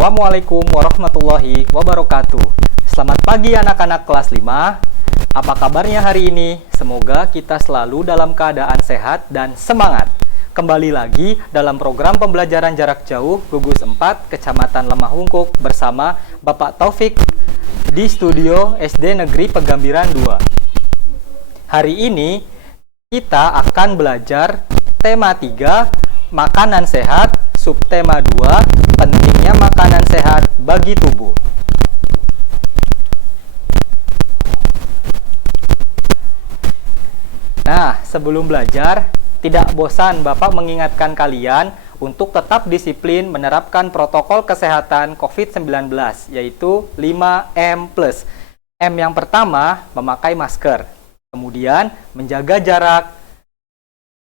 Assalamualaikum warahmatullahi wabarakatuh. Selamat pagi anak-anak kelas 5. Apa kabarnya hari ini? Semoga kita selalu dalam keadaan sehat dan semangat. Kembali lagi dalam program pembelajaran jarak jauh Gugus 4 Kecamatan Lemah Hungkuk bersama Bapak Taufik di studio SD Negeri Pegambiran 2. Hari ini kita akan belajar tema 3, makanan sehat, subtema 2, pentingnya makanan sehat bagi tubuh. Nah, sebelum belajar, tidak bosan Bapak mengingatkan kalian untuk tetap disiplin menerapkan protokol kesehatan COVID-19, yaitu 5M+. M yang pertama, memakai masker. Kemudian, menjaga jarak.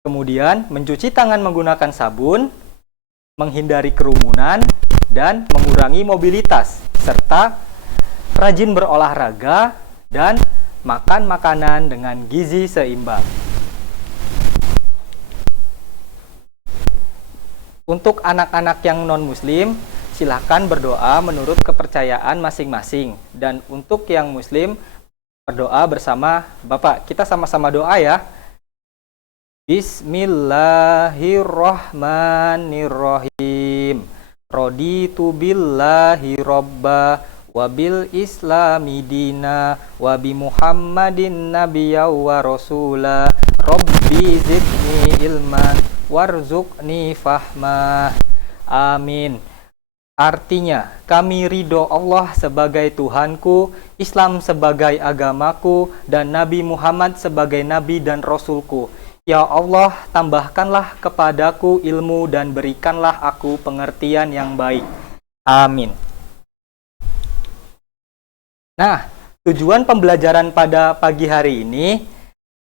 Kemudian, mencuci tangan menggunakan sabun, menghindari kerumunan, dan mengurangi mobilitas, serta rajin berolahraga dan makan makanan dengan gizi seimbang. Untuk anak-anak yang non-muslim, silahkan berdoa menurut kepercayaan masing-masing. Dan untuk yang muslim, berdoa bersama Bapak. Kita sama-sama doa ya. Bismillahirrahmanirrahim. Raditu billahi robba wabil islami dina wabi muhammadin nabiyya wa rasula rabbi zidni ilman warzuqni fahmah. Amin. Artinya, kami ridho Allah sebagai Tuhanku, Islam sebagai agamaku, dan Nabi Muhammad sebagai Nabi dan Rasulku. Ya Allah, tambahkanlah kepadaku ilmu dan berikanlah aku pengertian yang baik. Amin. Nah, tujuan pembelajaran pada pagi hari ini,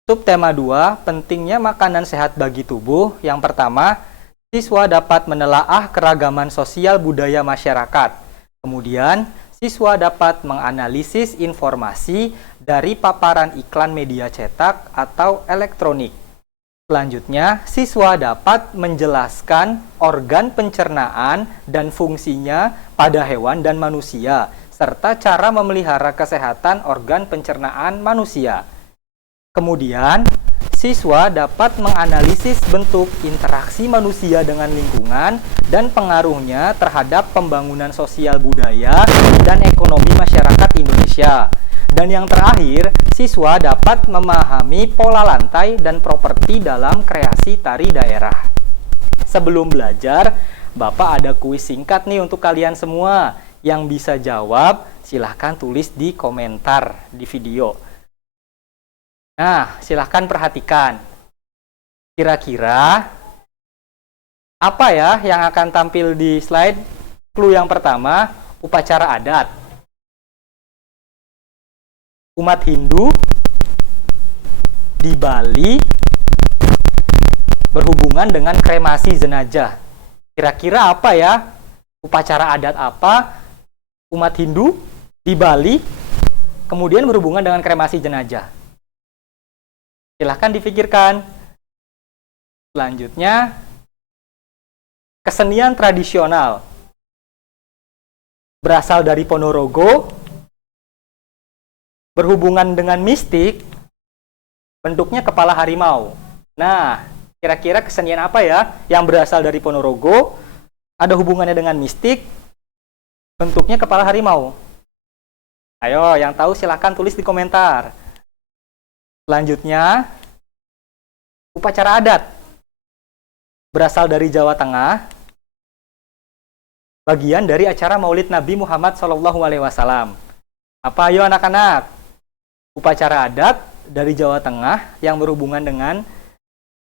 subtema 2, pentingnya makanan sehat bagi tubuh. Yang pertama, siswa dapat menelaah keragaman sosial budaya masyarakat. Kemudian, siswa dapat menganalisis informasi dari paparan iklan media cetak atau elektronik. Selanjutnya, siswa dapat menjelaskan organ pencernaan dan fungsinya pada hewan dan manusia, serta cara memelihara kesehatan organ pencernaan manusia. Kemudian, siswa dapat menganalisis bentuk interaksi manusia dengan lingkungan dan pengaruhnya terhadap pembangunan sosial budaya dan ekonomi masyarakat Indonesia. Dan yang terakhir, siswa dapat memahami pola lantai dan properti dalam kreasi tari daerah. Sebelum belajar, Bapak ada kuis singkat nih untuk kalian semua. Yang bisa jawab, silahkan tulis di komentar di video. Nah, silahkan perhatikan. Kira-kira apa ya yang akan tampil di slide? Clue yang pertama, upacara adat. Umat Hindu di Bali berhubungan dengan kremasi jenazah. Kira-kira apa ya? Upacara adat apa? Umat Hindu di Bali kemudian berhubungan dengan kremasi jenazah. Silahkan difikirkan. Selanjutnya, kesenian tradisional berasal dari Ponorogo, berhubungan dengan mistik, bentuknya kepala harimau. Nah, kira-kira kesenian apa ya yang berasal dari Ponorogo, ada hubungannya dengan mistik, bentuknya kepala harimau? Ayo, yang tahu silahkan tulis di komentar. Selanjutnya, upacara adat berasal dari Jawa Tengah, bagian dari acara Maulid Nabi Muhammad SAW. Apa ayo anak-anak? Upacara adat dari Jawa Tengah yang berhubungan dengan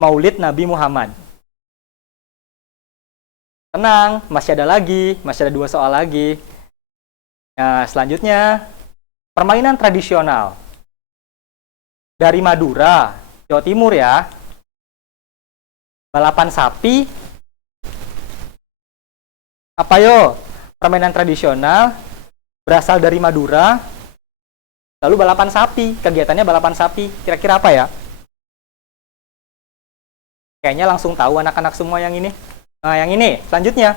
Maulid Nabi Muhammad. Tenang, masih ada lagi, masih ada 2 soal lagi. Nah, selanjutnya, permainan tradisional dari Madura, Jawa Timur ya. Balapan sapi. Apa yo? Permainan tradisional berasal dari Madura. Lalu balapan sapi, kegiatannya balapan sapi. Kira-kira apa ya? Kayaknya langsung tahu anak-anak semua yang ini. Nah, yang ini, selanjutnya.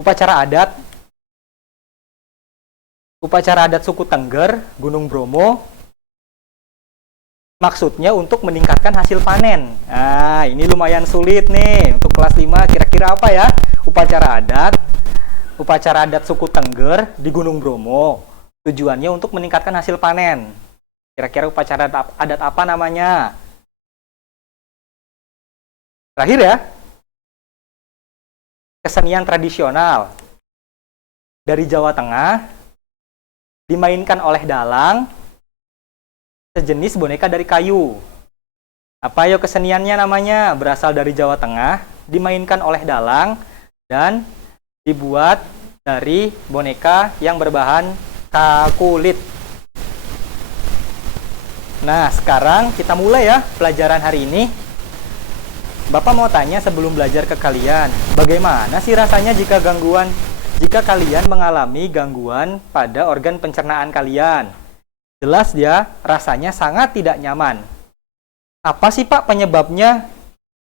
Upacara adat. Upacara adat suku Tengger, Gunung Bromo, maksudnya untuk meningkatkan hasil panen. Nah, ini lumayan sulit nih. Untuk kelas 5, kira-kira apa ya? Upacara adat suku Tengger di Gunung Bromo. Tujuannya untuk meningkatkan hasil panen. Kira-kira upacara adat apa namanya? Terakhir ya. Kesenian tradisional dari Jawa Tengah, dimainkan oleh dalang, sejenis boneka dari kayu. Apa yo keseniannya namanya? Berasal dari Jawa Tengah, dimainkan oleh dalang, dan dibuat dari boneka yang berbahan kulit. Nah, sekarang kita mulai ya pelajaran hari ini. Bapak mau tanya sebelum belajar ke kalian, bagaimana sih rasanya jika kalian mengalami gangguan pada organ pencernaan kalian? Jelas ya, rasanya sangat tidak nyaman. Apa sih Pak penyebabnya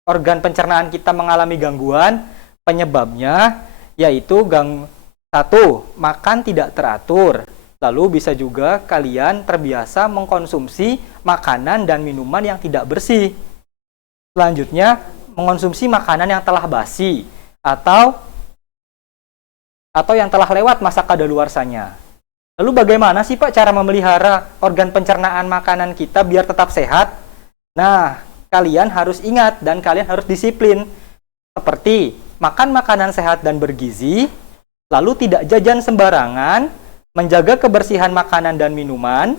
organ pencernaan kita mengalami gangguan? Penyebabnya yaitu 1. Makan tidak teratur. Lalu bisa juga kalian terbiasa mengkonsumsi makanan dan minuman yang tidak bersih. Selanjutnya, mengonsumsi makanan yang telah basi atau yang telah lewat masa kadaluarsanya. Lalu bagaimana sih Pak cara memelihara organ pencernaan makanan kita biar tetap sehat? Nah, kalian harus ingat dan kalian harus disiplin. Seperti makan makanan sehat dan bergizi, lalu tidak jajan sembarangan, menjaga kebersihan makanan dan minuman,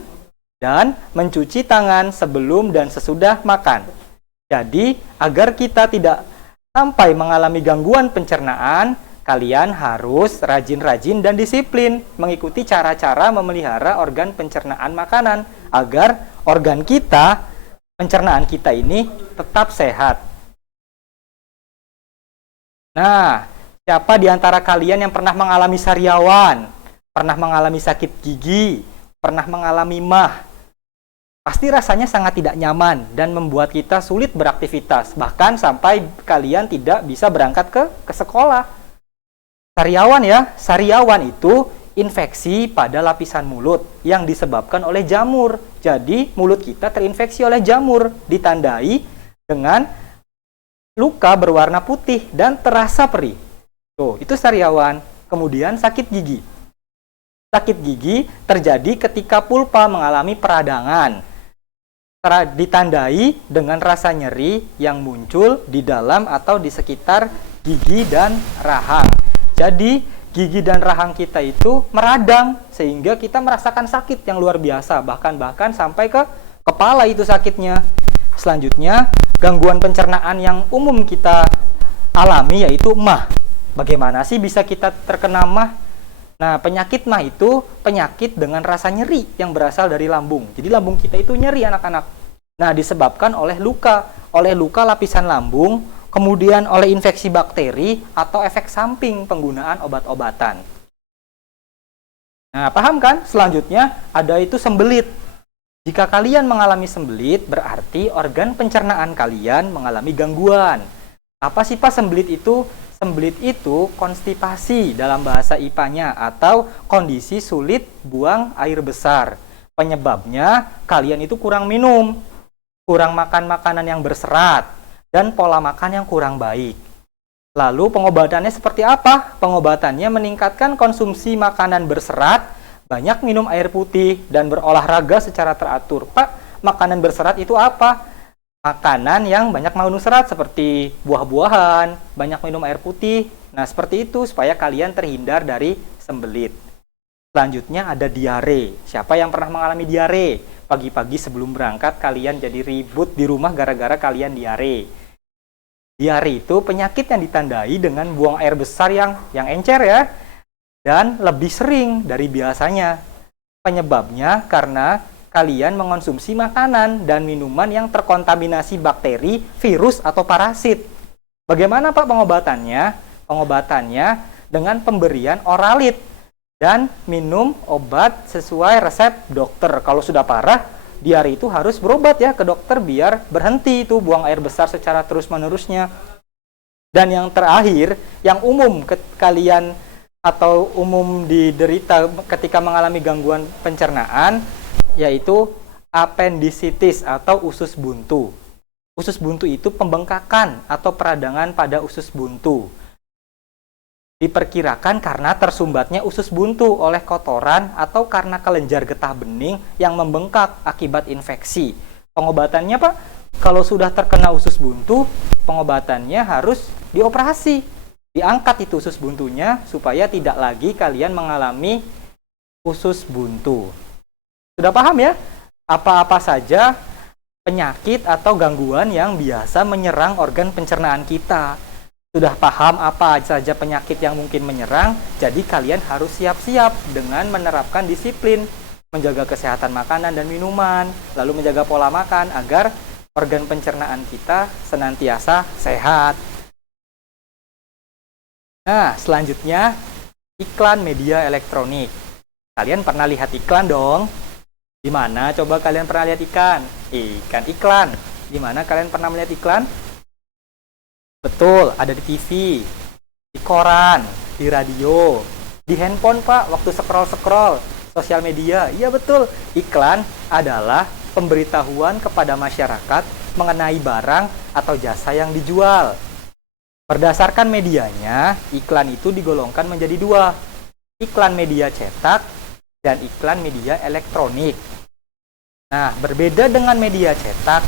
dan mencuci tangan sebelum dan sesudah makan. Jadi, agar kita tidak sampai mengalami gangguan pencernaan, kalian harus rajin-rajin dan disiplin mengikuti cara-cara memelihara organ pencernaan makanan agar organ kita, pencernaan kita ini tetap sehat. Nah, siapa di antara kalian yang pernah mengalami sariawan, pernah mengalami sakit gigi, pernah mengalami MAH? Pasti rasanya sangat tidak nyaman dan membuat kita sulit beraktivitas, bahkan sampai kalian tidak bisa berangkat ke sekolah. Sariawan ya, sariawan itu infeksi pada lapisan mulut yang disebabkan oleh jamur. Jadi mulut kita terinfeksi oleh jamur, ditandai dengan luka berwarna putih dan terasa perih. Tuh, itu sariawan. Kemudian sakit gigi. Sakit gigi terjadi ketika pulpa mengalami peradangan, ditandai dengan rasa nyeri yang muncul di dalam atau di sekitar gigi dan rahang. Jadi, gigi dan rahang kita itu meradang sehingga kita merasakan sakit yang luar biasa, bahkan sampai ke kepala itu sakitnya. Selanjutnya, gangguan pencernaan yang umum kita alami yaitu MAH. Bagaimana sih bisa kita terkena MAH? Nah, penyakit MAH itu penyakit dengan rasa nyeri yang berasal dari lambung. Jadi lambung kita itu nyeri anak-anak. Nah, disebabkan oleh luka lapisan lambung, kemudian oleh infeksi bakteri atau efek samping penggunaan obat-obatan. Nah, paham kan? Selanjutnya ada itu sembelit. Jika kalian mengalami sembelit, berarti organ pencernaan kalian mengalami gangguan. Apa sih Pak sembelit itu? Sembelit itu konstipasi dalam bahasa IPA-nya atau kondisi sulit buang air besar. Penyebabnya kalian itu kurang minum, kurang makan makanan yang berserat, dan pola makan yang kurang baik. Lalu pengobatannya seperti apa? Pengobatannya meningkatkan konsumsi makanan berserat, banyak minum air putih, dan berolahraga secara teratur. Pak, makanan berserat itu apa? Makanan yang banyak mengandung serat seperti buah-buahan, banyak minum air putih. Nah, seperti itu supaya kalian terhindar dari sembelit. Selanjutnya ada diare. Siapa yang pernah mengalami diare? Pagi-pagi sebelum berangkat kalian jadi ribut di rumah gara-gara kalian diare. Diare itu penyakit yang ditandai dengan buang air besar yang encer ya, dan lebih sering dari biasanya. Penyebabnya karena kalian mengonsumsi makanan dan minuman yang terkontaminasi bakteri, virus, atau parasit. Bagaimana Pak pengobatannya? Pengobatannya dengan pemberian oralit dan minum obat sesuai resep dokter. Kalau sudah parah, diare itu harus berobat ya ke dokter biar berhenti itu buang air besar secara terus-menerusnya. Dan yang terakhir, yang umum kalian atau umum diderita ketika mengalami gangguan pencernaan, yaitu appendicitis atau usus buntu. Usus buntu itu pembengkakan atau peradangan pada usus buntu. Diperkirakan karena tersumbatnya usus buntu oleh kotoran atau karena kelenjar getah bening yang membengkak akibat infeksi. Pengobatannya, Pak, kalau sudah terkena usus buntu, pengobatannya harus dioperasi. Diangkat itu usus buntunya supaya tidak lagi kalian mengalami usus buntu. Sudah paham ya? Apa-apa saja penyakit atau gangguan yang biasa menyerang organ pencernaan kita. Sudah paham apa saja penyakit yang mungkin menyerang, jadi kalian harus siap-siap dengan menerapkan disiplin, menjaga kesehatan makanan dan minuman, lalu menjaga pola makan agar organ pencernaan kita senantiasa sehat. Nah, selanjutnya iklan media elektronik. Kalian pernah lihat iklan dong? Di mana coba kalian pernah lihat iklan? Di mana kalian pernah melihat iklan? Betul, ada di TV, di koran, di radio, di handphone, Pak, waktu scroll sosial media. Iya betul, iklan adalah pemberitahuan kepada masyarakat mengenai barang atau jasa yang dijual. Berdasarkan medianya, iklan itu digolongkan menjadi dua, iklan media cetak dan iklan media elektronik. Nah, berbeda dengan media cetak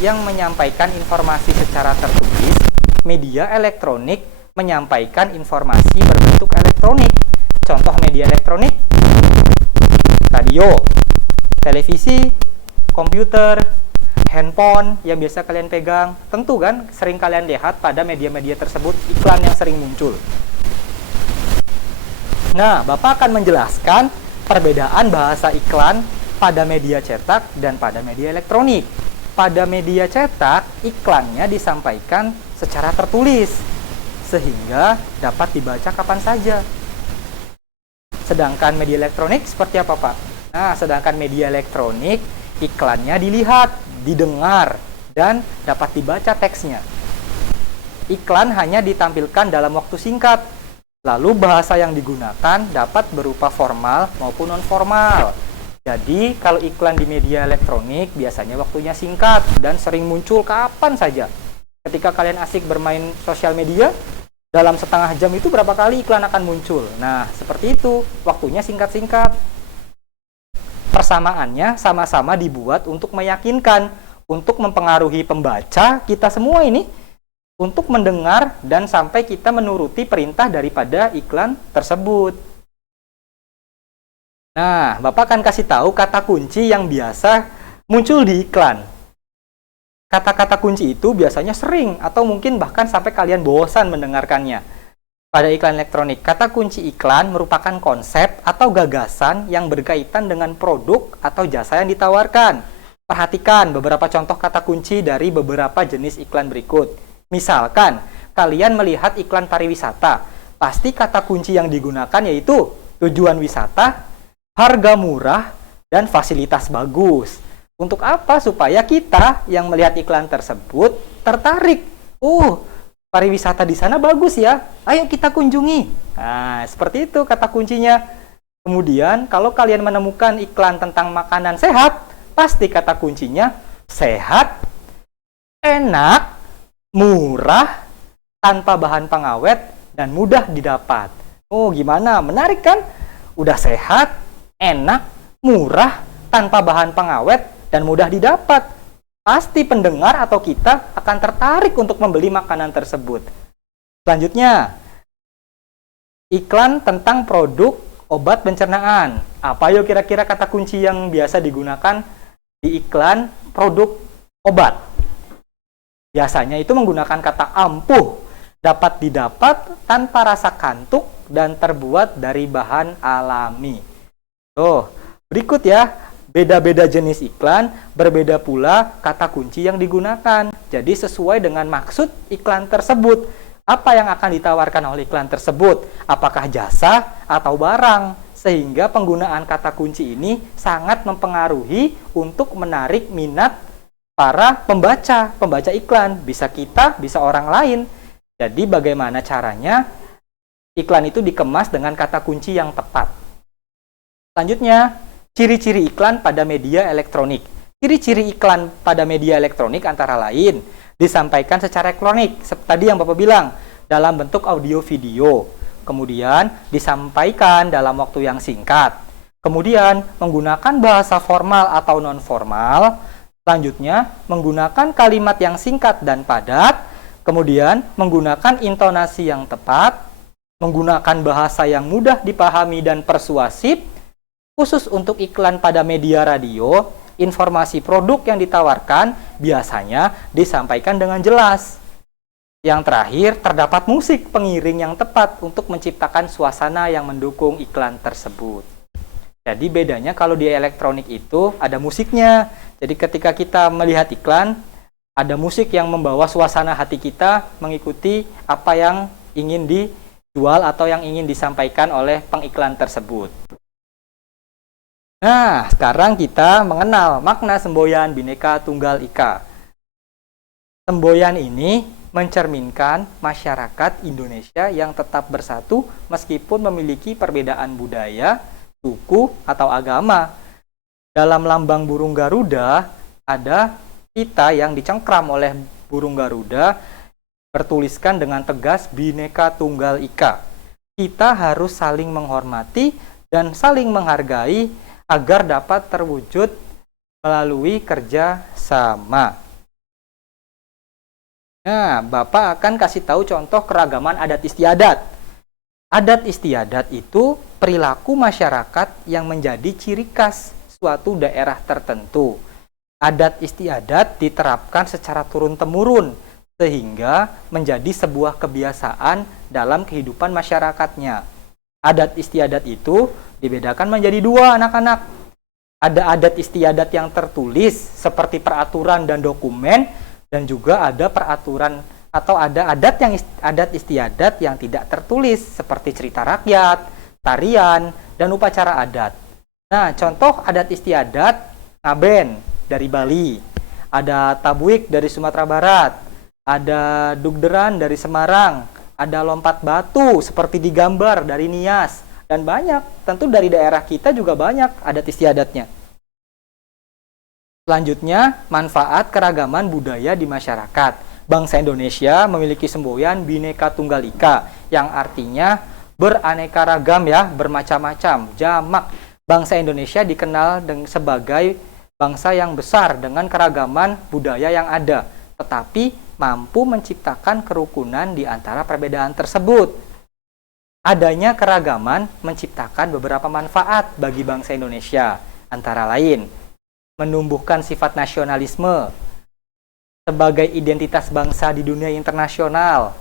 yang menyampaikan informasi secara tertulis, media elektronik menyampaikan informasi berbentuk elektronik. Contoh media elektronik: radio, televisi, komputer, handphone yang biasa kalian pegang. Tentu kan sering kalian lihat pada media-media tersebut iklan yang sering muncul. Nah, Bapak akan menjelaskan perbedaan bahasa iklan pada media cetak dan pada media elektronik. Pada media cetak, iklannya disampaikan secara tertulis, sehingga dapat dibaca kapan saja. Sedangkan media elektronik seperti apa, Pak? Nah, sedangkan media elektronik, iklannya dilihat, didengar, dan dapat dibaca teksnya. Iklan hanya ditampilkan dalam waktu singkat, lalu bahasa yang digunakan dapat berupa formal maupun non-formal. Jadi, kalau iklan di media elektronik biasanya waktunya singkat dan sering muncul kapan saja. Ketika kalian asik bermain sosial media, dalam setengah jam itu berapa kali iklan akan muncul. Nah, seperti itu, waktunya singkat-singkat. Persamaannya sama-sama dibuat untuk meyakinkan, untuk mempengaruhi pembaca kita semua ini, untuk mendengar dan sampai kita menuruti perintah daripada iklan tersebut. Nah, Bapak akan kasih tahu kata kunci yang biasa muncul di iklan. Kata-kata kunci itu biasanya sering atau mungkin bahkan sampai kalian bosan mendengarkannya. Pada iklan elektronik, kata kunci iklan merupakan konsep atau gagasan yang berkaitan dengan produk atau jasa yang ditawarkan. Perhatikan beberapa contoh kata kunci dari beberapa jenis iklan berikut. Misalkan, kalian melihat iklan pariwisata, pasti kata kunci yang digunakan yaitu tujuan wisata, harga murah, dan fasilitas bagus. Untuk apa? Supaya kita yang melihat iklan tersebut tertarik. Pariwisata di sana bagus ya. Ayo kita kunjungi. Nah, seperti itu kata kuncinya. Kemudian, kalau kalian menemukan iklan tentang makanan sehat, pasti kata kuncinya sehat, enak, murah, tanpa bahan pengawet, dan mudah didapat. Gimana? Menarik kan? Udah sehat, enak, murah, tanpa bahan pengawet, dan mudah didapat. Pasti pendengar atau kita akan tertarik untuk membeli makanan tersebut. Selanjutnya, iklan tentang produk obat pencernaan. Apa yuk kira-kira kata kunci yang biasa digunakan di iklan produk obat? Biasanya itu menggunakan kata ampuh, dapat didapat tanpa rasa kantuk, dan terbuat dari bahan alami. Berikut ya, beda-beda jenis iklan, berbeda pula kata kunci yang digunakan. Jadi sesuai dengan maksud iklan tersebut. Apa yang akan ditawarkan oleh iklan tersebut? Apakah jasa atau barang? Sehingga penggunaan kata kunci ini sangat mempengaruhi untuk menarik minat para pembaca iklan. Bisa kita, bisa orang lain. Jadi bagaimana caranya iklan itu dikemas dengan kata kunci yang tepat. Selanjutnya, ciri-ciri iklan pada media elektronik. Ciri-ciri iklan pada media elektronik antara lain disampaikan secara elektronik, seperti tadi yang Bapak bilang, dalam bentuk audio video. Kemudian disampaikan dalam waktu yang singkat. Kemudian menggunakan bahasa formal atau non-formal. Selanjutnya menggunakan kalimat yang singkat dan padat. Kemudian menggunakan intonasi yang tepat. Menggunakan bahasa yang mudah dipahami dan persuasif. Khusus untuk iklan pada media radio, informasi produk yang ditawarkan biasanya disampaikan dengan jelas. Yang terakhir, terdapat musik pengiring yang tepat untuk menciptakan suasana yang mendukung iklan tersebut. Jadi bedanya kalau di elektronik itu ada musiknya. Jadi ketika kita melihat iklan, ada musik yang membawa suasana hati kita mengikuti apa yang ingin dijual atau yang ingin disampaikan oleh pengiklan tersebut. Nah, sekarang kita mengenal makna semboyan Bhinneka Tunggal Ika. Semboyan ini mencerminkan masyarakat Indonesia yang tetap bersatu meskipun memiliki perbedaan budaya, suku, atau agama. Dalam lambang burung Garuda, ada pita yang dicengkram oleh burung Garuda bertuliskan dengan tegas Bhinneka Tunggal Ika. Kita harus saling menghormati dan saling menghargai agar dapat terwujud melalui kerja sama. Nah, Bapak akan kasih tahu contoh keragaman adat istiadat. Adat istiadat itu perilaku masyarakat yang menjadi ciri khas suatu daerah tertentu. Adat istiadat diterapkan secara turun-temurun sehingga menjadi sebuah kebiasaan dalam kehidupan masyarakatnya. Adat istiadat itu dibedakan menjadi dua, anak-anak. Ada adat istiadat yang tertulis seperti peraturan dan dokumen, dan juga ada peraturan atau ada adat istiadat yang tidak tertulis seperti cerita rakyat, tarian, dan upacara adat. Nah, contoh adat istiadat Ngaben dari Bali, ada Tabuik dari Sumatera Barat, ada Dugderan dari Semarang, ada lompat batu seperti digambar dari Nias, dan banyak. Tentu dari daerah kita juga banyak adat istiadatnya. Selanjutnya, manfaat keragaman budaya di masyarakat. Bangsa Indonesia memiliki semboyan Bhinneka Tunggal Ika, yang artinya beraneka ragam ya, bermacam-macam, jamak. Bangsa Indonesia dikenal sebagai bangsa yang besar dengan keragaman budaya yang ada, tetapi mampu menciptakan kerukunan di antara perbedaan tersebut. Adanya keragaman menciptakan beberapa manfaat bagi bangsa Indonesia, antara lain menumbuhkan sifat nasionalisme sebagai identitas bangsa di dunia internasional,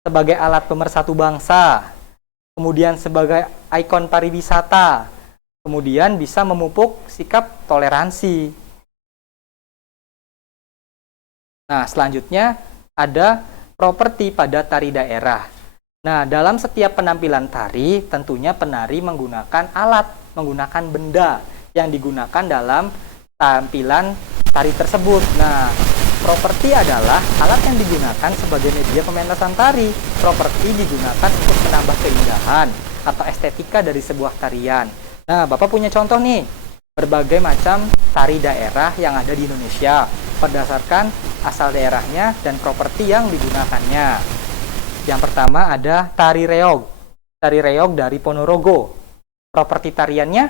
sebagai alat pemersatu bangsa, kemudian sebagai ikon pariwisata, kemudian bisa memupuk sikap toleransi. Nah, selanjutnya ada properti pada tari daerah. Nah, dalam setiap penampilan tari, tentunya penari menggunakan alat, menggunakan benda yang digunakan dalam tampilan tari tersebut. Nah, properti adalah alat yang digunakan sebagai media pementasan tari. Properti digunakan untuk menambah keindahan atau estetika dari sebuah tarian. Nah, Bapak punya contoh nih, berbagai macam tari daerah yang ada di Indonesia berdasarkan asal daerahnya dan properti yang digunakannya. Yang pertama ada tari reog. Tari reog dari Ponorogo. Properti tariannya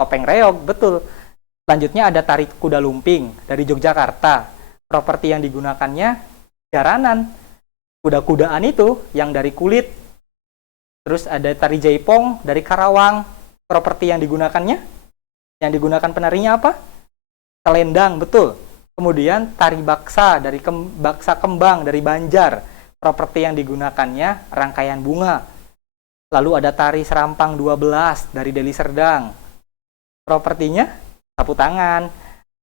topeng reog, betul. Selanjutnya ada tari kuda lumping dari Yogyakarta. Properti yang digunakannya jaranan. Kuda-kudaan itu yang dari kulit. Terus ada tari jaipong dari Karawang. Properti yang digunakannya, yang digunakan penarinya apa? Selendang, betul. Kemudian tari baksa dari baksa kembang dari Banjar. Properti yang digunakannya rangkaian bunga. Lalu ada tari serampang 12 dari Deli Serdang. Propertinya sapu tangan.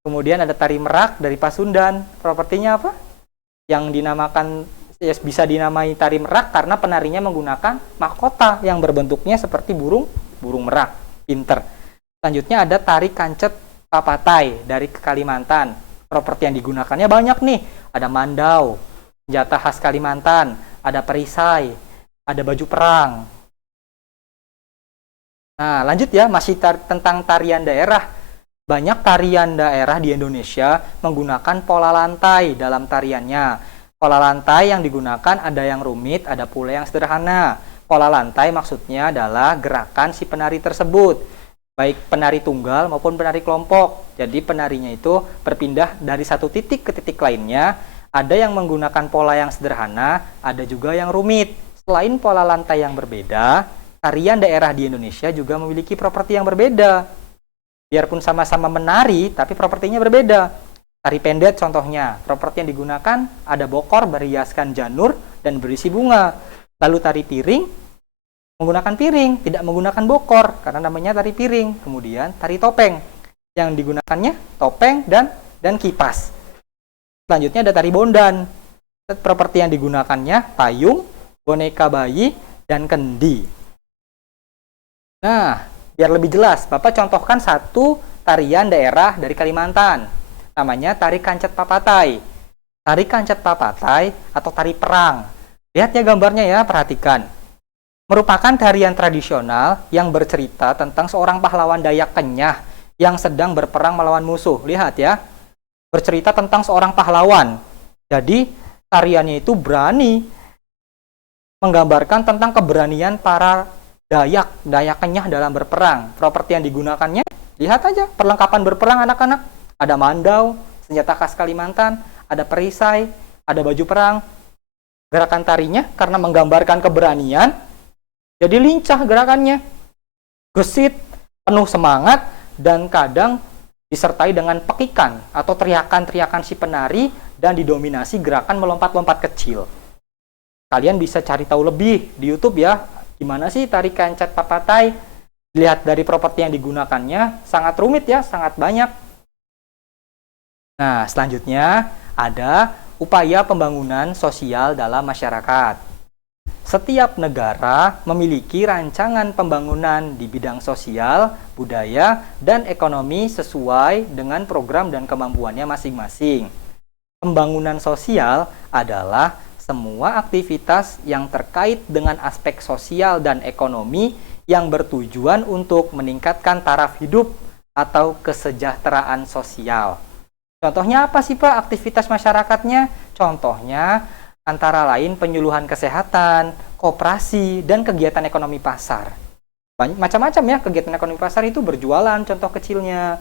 Kemudian ada tari merak dari Pasundan. Propertinya apa? Yang dinamakan, bisa dinamai tari merak karena penarinya menggunakan mahkota yang berbentuknya seperti burung merak. Pinter. Selanjutnya ada tari kancet papatai dari Kalimantan. Properti yang digunakannya banyak nih. Ada mandau, senjata khas Kalimantan, ada perisai, ada baju perang. Nah, lanjut ya, masih tentang tarian daerah. Banyak tarian daerah di Indonesia menggunakan pola lantai dalam tariannya. Pola lantai yang digunakan ada yang rumit, ada pula yang sederhana. Pola lantai maksudnya adalah gerakan si penari tersebut, baik penari tunggal maupun penari kelompok. Jadi penarinya itu berpindah dari satu titik ke titik lainnya. Ada yang menggunakan pola yang sederhana, ada juga yang rumit. Selain pola lantai yang berbeda, tarian daerah di Indonesia juga memiliki properti yang berbeda. Biarpun sama-sama menari, tapi propertinya berbeda. Tari pendet contohnya, properti yang digunakan ada bokor berhiaskan janur dan berisi bunga. Lalu tari piring, menggunakan piring, tidak menggunakan bokor, karena namanya tari piring. Kemudian tari topeng, yang digunakannya topeng dan kipas. Selanjutnya ada tari bondan, properti yang digunakannya payung, boneka bayi, dan kendi. Nah, biar lebih jelas, Bapak contohkan satu tarian daerah dari Kalimantan. Namanya tari kancet papatai. Tari kancet papatai atau tari perang. Lihat ya gambarnya ya, perhatikan. Merupakan tarian tradisional yang bercerita tentang seorang pahlawan Dayak Kenyah yang sedang berperang melawan musuh. Lihat ya, bercerita tentang seorang pahlawan. Jadi, tariannya itu berani menggambarkan tentang keberanian para Dayak Kenyah dalam berperang. Properti yang digunakannya, lihat aja, perlengkapan berperang anak-anak. Ada mandau, senjata khas Kalimantan, ada perisai, ada baju perang. Gerakan tarinya karena menggambarkan keberanian, jadi lincah gerakannya. Gesit, penuh semangat, dan kadang disertai dengan pekikan atau teriakan-teriakan si penari dan didominasi gerakan melompat-lompat kecil. Kalian bisa cari tahu lebih di YouTube ya, gimana sih tari kancet papatai. Lihat dari properti yang digunakannya, sangat rumit ya, sangat banyak. Nah, selanjutnya ada upaya pembangunan sosial dalam masyarakat. Setiap negara memiliki rancangan pembangunan di bidang sosial, budaya, dan ekonomi sesuai dengan program dan kemampuannya masing-masing. Pembangunan sosial adalah semua aktivitas yang terkait dengan aspek sosial dan ekonomi yang bertujuan untuk meningkatkan taraf hidup atau kesejahteraan sosial. Contohnya apa sih Pak aktivitas masyarakatnya? Contohnya antara lain penyuluhan kesehatan, koperasi, dan kegiatan ekonomi pasar. Macam-macam ya kegiatan ekonomi pasar itu berjualan contoh kecilnya.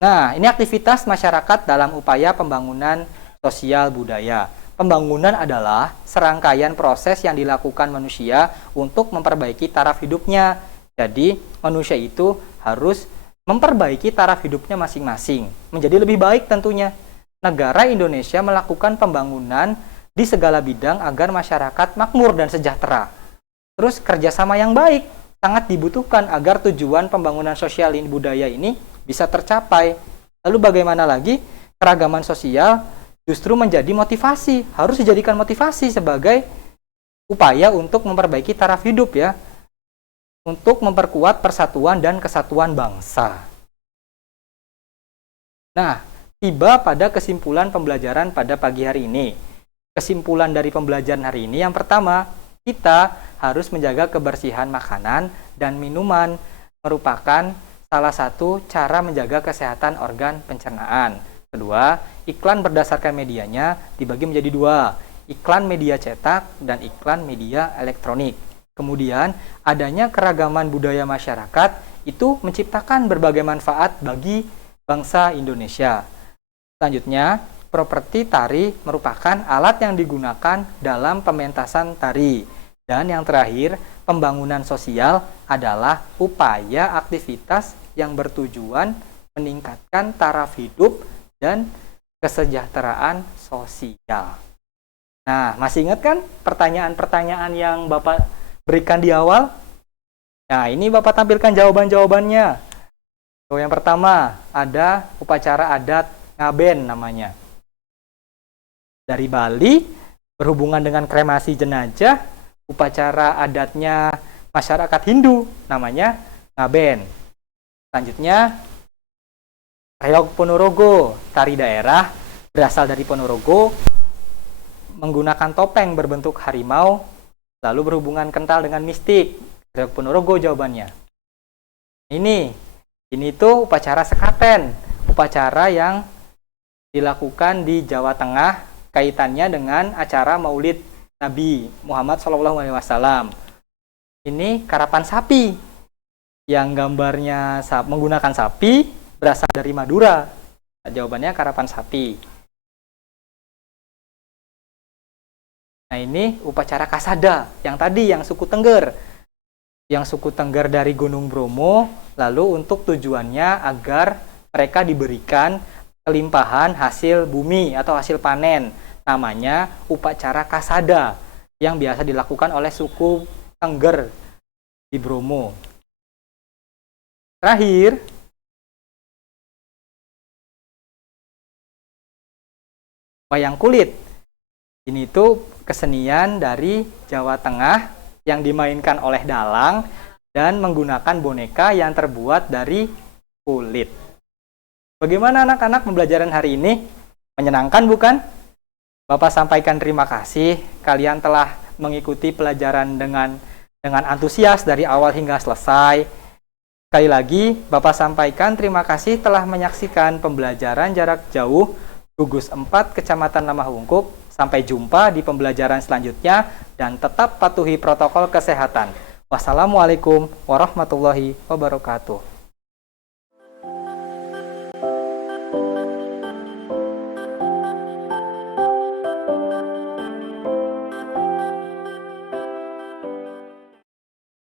Nah, ini aktivitas masyarakat dalam upaya pembangunan sosial budaya. Pembangunan adalah serangkaian proses yang dilakukan manusia untuk memperbaiki taraf hidupnya. Jadi, manusia itu harus memperbaiki taraf hidupnya masing-masing, menjadi lebih baik tentunya. Negara Indonesia melakukan pembangunan di segala bidang agar masyarakat makmur dan sejahtera. Terus kerjasama yang baik sangat dibutuhkan agar tujuan pembangunan sosial budaya ini bisa tercapai. Lalu bagaimana lagi? Keragaman sosial justru menjadi motivasi, harus dijadikan motivasi sebagai upaya untuk memperbaiki taraf hidup ya. Untuk memperkuat persatuan dan kesatuan bangsa. Nah, tiba pada kesimpulan pembelajaran pada pagi hari ini. Kesimpulan dari pembelajaran hari ini yang pertama, kita harus menjaga kebersihan makanan dan minuman, merupakan salah satu cara menjaga kesehatan organ pencernaan. Kedua, iklan berdasarkan medianya dibagi menjadi dua, iklan media cetak dan iklan media elektronik. Kemudian, adanya keragaman budaya masyarakat itu menciptakan berbagai manfaat bagi bangsa Indonesia. Selanjutnya, properti tari merupakan alat yang digunakan dalam pementasan tari. Dan yang terakhir, pembangunan sosial adalah upaya aktivitas yang bertujuan meningkatkan taraf hidup dan kesejahteraan sosial. Nah, masih ingat kan pertanyaan-pertanyaan yang Bapak berikan di awal? Nah, ini Bapak tampilkan jawaban-jawabannya. So, yang pertama, ada upacara adat Ngaben namanya. Dari Bali, berhubungan dengan kremasi jenazah, upacara adatnya masyarakat Hindu, namanya Ngaben. Selanjutnya, Reog Ponorogo, tari daerah berasal dari Ponorogo, menggunakan topeng berbentuk harimau, lalu berhubungan kental dengan mistik. Dari Ponorogo jawabannya. Ini tuh upacara sekaten, upacara yang dilakukan di Jawa Tengah, kaitannya dengan acara Maulid Nabi Muhammad SAW. Ini karapan sapi, yang gambarnya menggunakan sapi, berasal dari Madura. Jawabannya karapan sapi. Nah, ini upacara kasada, yang tadi, yang suku Tengger. Yang suku Tengger dari Gunung Bromo, lalu untuk tujuannya agar mereka diberikan kelimpahan hasil bumi atau hasil panen. Namanya upacara kasada, yang biasa dilakukan oleh suku Tengger di Bromo. Terakhir, wayang kulit. Ini tuh kesenian dari Jawa Tengah yang dimainkan oleh dalang dan menggunakan boneka yang terbuat dari kulit. Bagaimana anak-anak pembelajaran hari ini? Menyenangkan bukan? Bapak sampaikan terima kasih, kalian telah mengikuti pelajaran dengan antusias dari awal hingga selesai. Sekali lagi, Bapak sampaikan terima kasih telah menyaksikan pembelajaran jarak jauh Gugus 4 Kecamatan Lamahungkuk. Sampai jumpa di pembelajaran selanjutnya dan tetap patuhi protokol kesehatan. Wassalamualaikum warahmatullahi wabarakatuh.